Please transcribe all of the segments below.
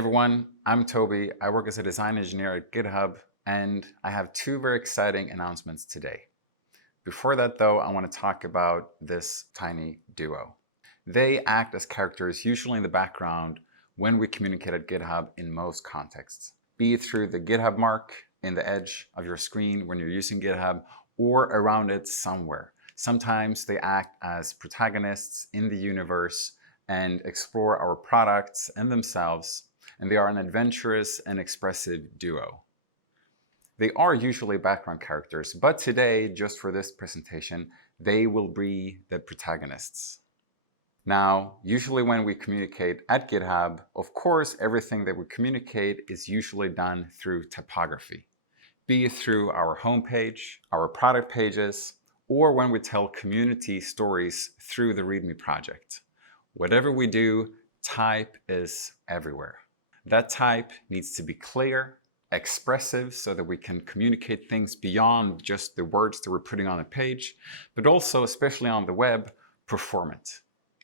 everyone, I'm Toby. I work as a design engineer at GitHub, and I have two very exciting announcements today. Before that though, I want to talk about this tiny duo. They act as characters usually in the background when we communicate at GitHub in most contexts, be it through the GitHub mark in the edge of your screen when you're using GitHub or around it somewhere. Sometimes they act as protagonists in the universe and explore our products and themselves, and they are an adventurous and expressive duo. They are usually background characters, but today, just for this presentation, they will be the protagonists. Now, usually when we communicate at GitHub, of course, everything that we communicate is usually done through typography, be it through our homepage, our product pages, or when we tell community stories through the README project. Whatever we do, type is everywhere. That type needs to be clear, expressive, so that we can communicate things beyond just the words that we're putting on a page, but also, especially on the web, performant.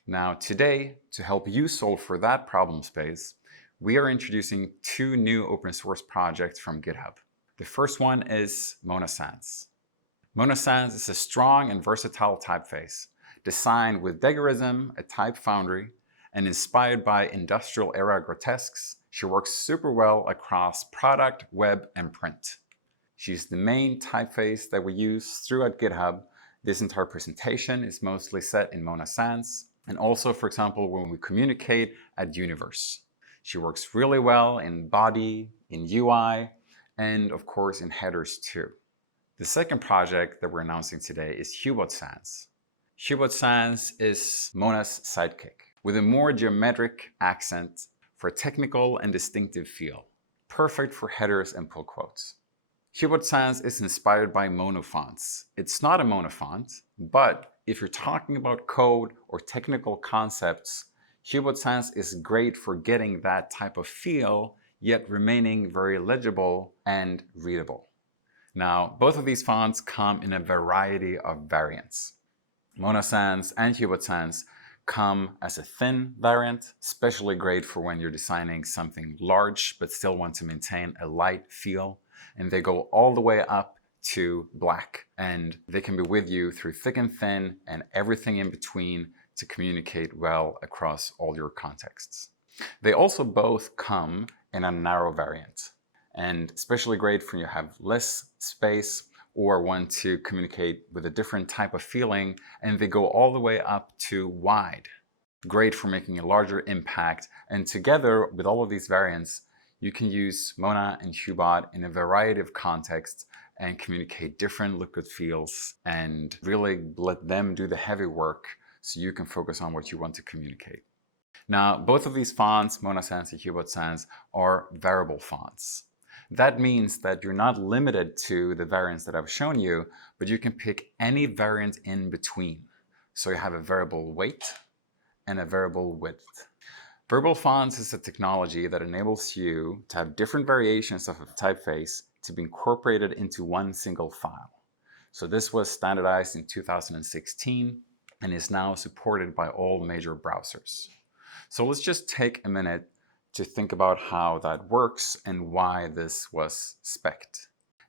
Now today, to help you solve for that problem space, we are introducing two new open source projects from GitHub. The first one is Mona Sans. Mona Sans is a strong and versatile typeface, designed with Degarism, a type foundry, and inspired by industrial-era grotesques. She works super well across product, web, and print. She's the main typeface that we use throughout GitHub. This entire presentation is mostly set in Mona Sans, and also, for example, when we communicate at Universe. She works really well in body, in UI, and of course in headers too. The second project that we're announcing today is Hubot Sans. Hubot Sans is Mona's sidekick, with a more geometric accent for a technical and distinctive feel, perfect for headers and pull quotes. Hubot Sans is inspired by Mono fonts. It's not a Mono font, but if you're talking about code or technical concepts, Hubot Sans is great for getting that type of feel, yet remaining very legible and readable. Now, both of these fonts come in a variety of variants. Mona Sans and Hubot Sans come as a thin variant, especially great for when you're designing something large but still want to maintain a light feel. And they go all the way up to black, and they can be with you through thick and thin and everything in between to communicate well across all your contexts. They also both come in a narrow variant, and especially great when you have less space or want to communicate with a different type of feeling, and they go all the way up to wide. Great for making a larger impact, and together with all of these variants, you can use Mona and Hubot in a variety of contexts and communicate different look and feels and really let them do the heavy work so you can focus on what you want to communicate. Now, both of these fonts, Mona Sans and Hubot Sans, are variable fonts. That means that you're not limited to the variants that I've shown you, but you can pick any variant in between. So you have a variable weight and a variable width. Variable fonts is a technology that enables you to have different variations of a typeface to be incorporated into one single file. So this was standardized in 2016 and is now supported by all major browsers. So let's just take a minute to think about how that works and why this was spec'd.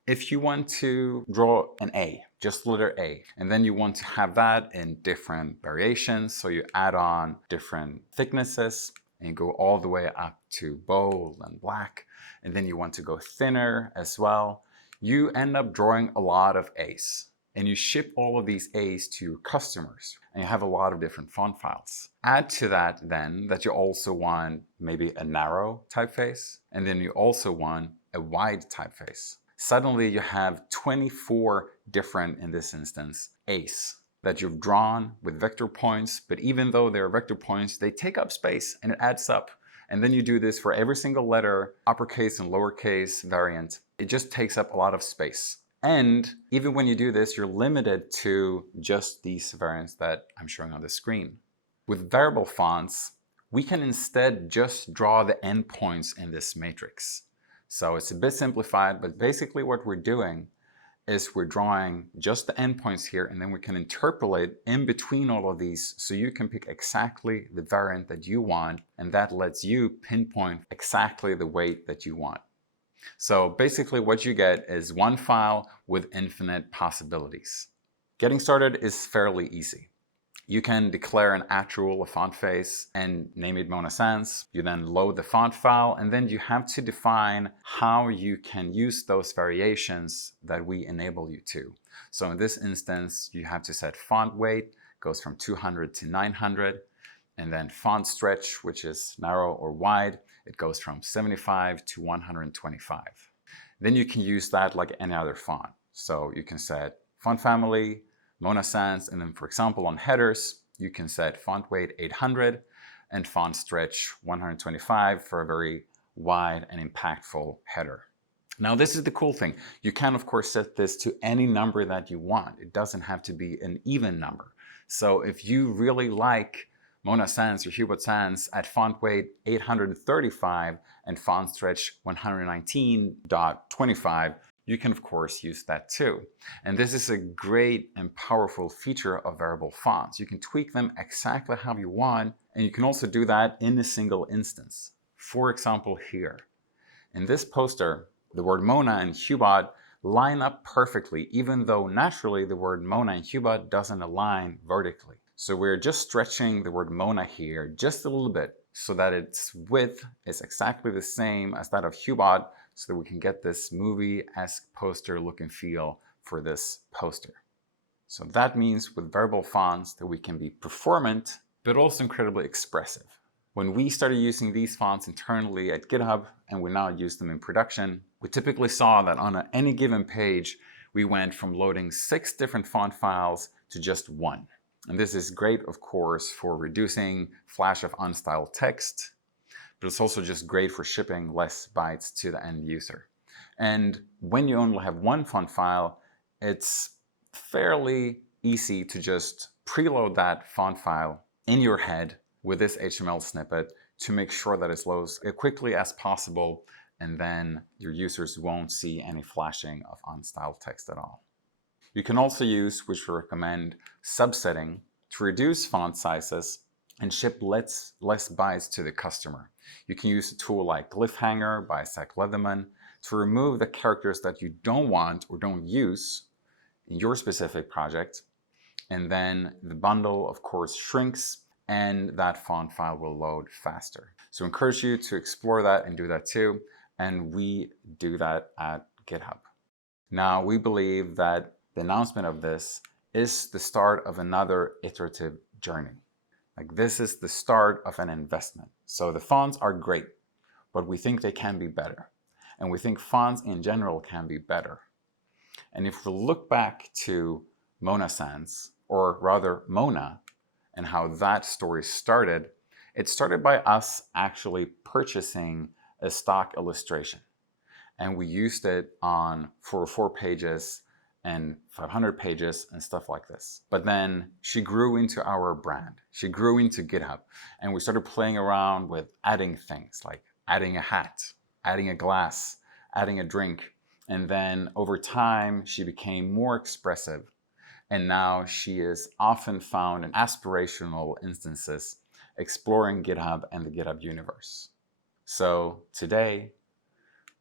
If you want to draw an A, just the letter A, and then you want to have that in different variations, so you add on different thicknesses and you go all the way up to bold and black, and then you want to go thinner as well, you end up drawing a lot of A's. And you ship all of these A's to your customers, and you have a lot of different font files. Add to that then that you also want maybe a narrow typeface, and then you also want a wide typeface. Suddenly you have 24 different, in this instance, A's that you've drawn with vector points, but even though they're vector points, they take up space and it adds up. And then you do this for every single letter, uppercase and lowercase variant. It just takes up a lot of space. And even when you do this, you're limited to just these variants that I'm showing on the screen. With variable fonts, we can instead just draw the endpoints in this matrix. So it's a bit simplified, but basically what we're doing is we're drawing just the endpoints here, and then we can interpolate in between all of these so you can pick exactly the variant that you want, and that lets you pinpoint exactly the weight that you want. So basically what you get is one file with infinite possibilities. Getting started is fairly easy. You can declare an attribute, a font face, and name it Mona Sans. You then load the font file, and then you have to define how you can use those variations that we enable you to. So in this instance, you have to set font weight, goes from 200 to 900, and then font stretch, which is narrow or wide, it goes from 75 to 125. Then you can use that like any other font. So you can set font family, Mona Sans, and then for example on headers, you can set font weight 800 and font stretch 125 for a very wide and impactful header. Now this is the cool thing. You can of course set this to any number that you want. It doesn't have to be an even number. So if you really like Mona Sans or Hubot Sans at font weight 835 and font stretch 119.25, you can of course use that too. And this is a great and powerful feature of variable fonts. You can tweak them exactly how you want, and you can also do that in a single instance. For example here, in this poster, the word Mona and Hubot line up perfectly, even though naturally the word Mona and Hubot doesn't align vertically. So we're just stretching the word Mona here just a little bit so that its width is exactly the same as that of Hubot, so that we can get this movie-esque poster look and feel for this poster. So that means with variable fonts that we can be performant, but also incredibly expressive. When we started using these fonts internally at GitHub, and we now use them in production, we typically saw that on any given page, we went from loading 6 different font files to just 1. And this is great, of course, for reducing flash of unstyled text, but it's also just great for shipping less bytes to the end user. And when you only have one font file, it's fairly easy to just preload that font file in your head with this HTML snippet to make sure that it loads as quickly as possible, and then your users won't see any flashing of unstyled text at all. You can also use, which we recommend, subsetting to reduce font sizes and ship less bytes to the customer. You can use a tool like Glyphhanger by Zach Leatherman to remove the characters that you don't want or don't use in your specific project. And then the bundle, of course, shrinks and that font file will load faster. So I encourage you to explore that and do that too. And we do that at GitHub. Now, we believe that the announcement of this is the start of another iterative journey. Like, this is the start of an investment. So the fonts are great, but we think they can be better. And we think fonts in general can be better. And if we look back to Mona Sans, or rather Mona, and how that story started, it started by us actually purchasing a stock illustration. And we used it on 404 pages and 500 pages and stuff like this. But then she grew into our brand. She grew into GitHub, and we started playing around with adding things like adding a hat, adding a glass, adding a drink. And then over time, she became more expressive. And now she is often found in aspirational instances exploring GitHub and the GitHub universe. So today,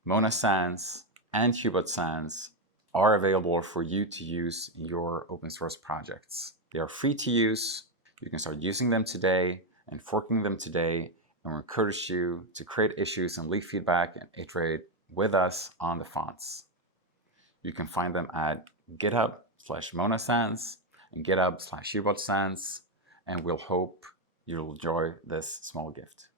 Mona Sans and Hubot Sans are available for you to use in your open source projects. They are free to use. You can start using them today and forking them today, and we encourage you to create issues and leave feedback and iterate with us on the fonts. You can find them at GitHub/Mona Sans and GitHub/Hubot Sans, and we'll hope you'll enjoy this small gift.